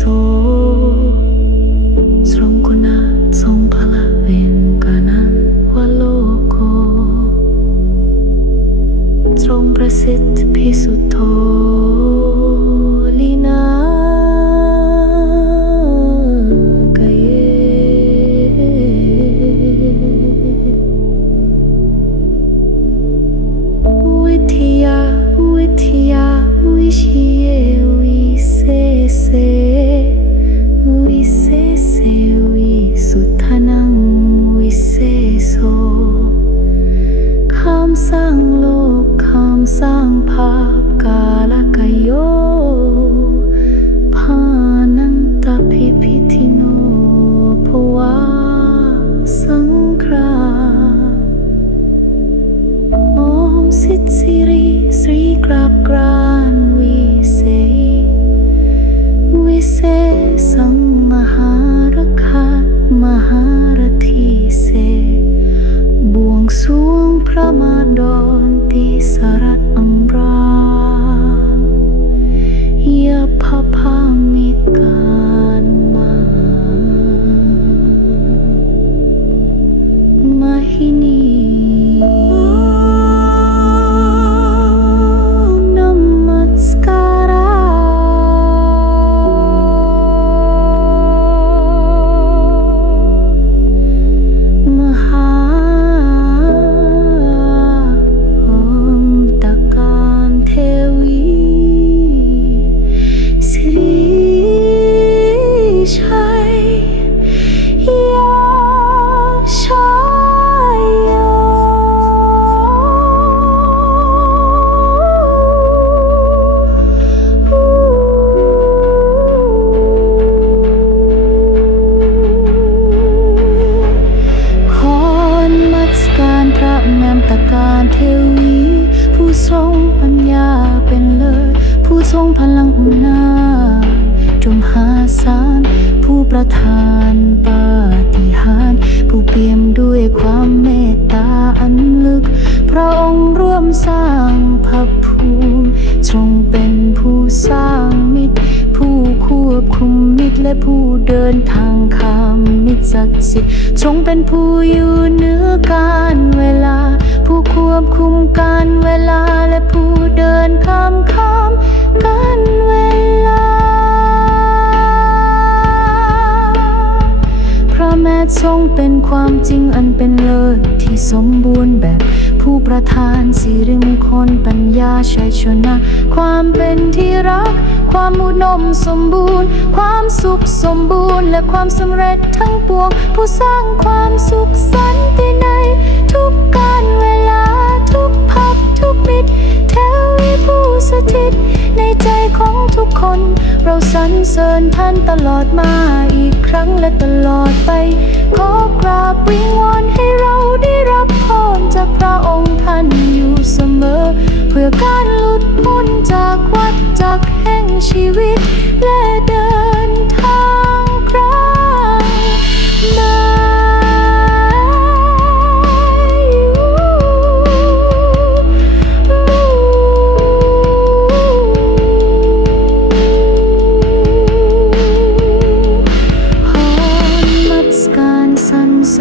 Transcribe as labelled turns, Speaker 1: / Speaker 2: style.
Speaker 1: ทรงคุณะทรงพละเวนกานันวโลกทรงประสิทธิ์พิสุทโธามสร้างโลกข้ามสร้างภาพ วงพ การพระแมมตะการเทวี ผู้ทรงปัญญาเป็นเลิศ ผู้ทรงพลังอำนาจจงหาสารผู้ประทานปาฏิหาริย์ผู้เปี่ยมด้วยความเมตตาอันลึก พระองค์ร่วมสร้างพระภูมิทรงเป็นผู้สร้างมิตร ผู้ควบคุมมิตรและผู้เดินทางข้า ศักดิ์สิทธิ์ทรงเป็นผู้อยู่เหนือการเวลา ผู้ควบคุมการเวลาและผู้เดินข้ามข้ามการเวลา พระแม่ทรงเป็นความจริงอันเป็นเลิศที่สมบูรณ์แบบผู้ประทานสิริมงคลปัญญาชัยชนะ ความเป็นที่รัก ความอุดมสมบูรณ์ ความสุขสมบูรณ์ และความสำเร็จทั้งปวง ผู้สร้างความสุขสันติใน ทุกการเวลาทุกพักทุกมิตรเทวีผู้สถิต ในใจของทุกคน เราสรรเสริญท่านตลอดมาอีกครั้งและตลอดไป ขอกราบวิงวอนให้เราได้รับพรจากพระองค์ท่านอยู่เสมอ เพื่อการหลุดพ้นจากวั ชีวิตและเดินทางครั้งใหม่หอมมัดการสันเซ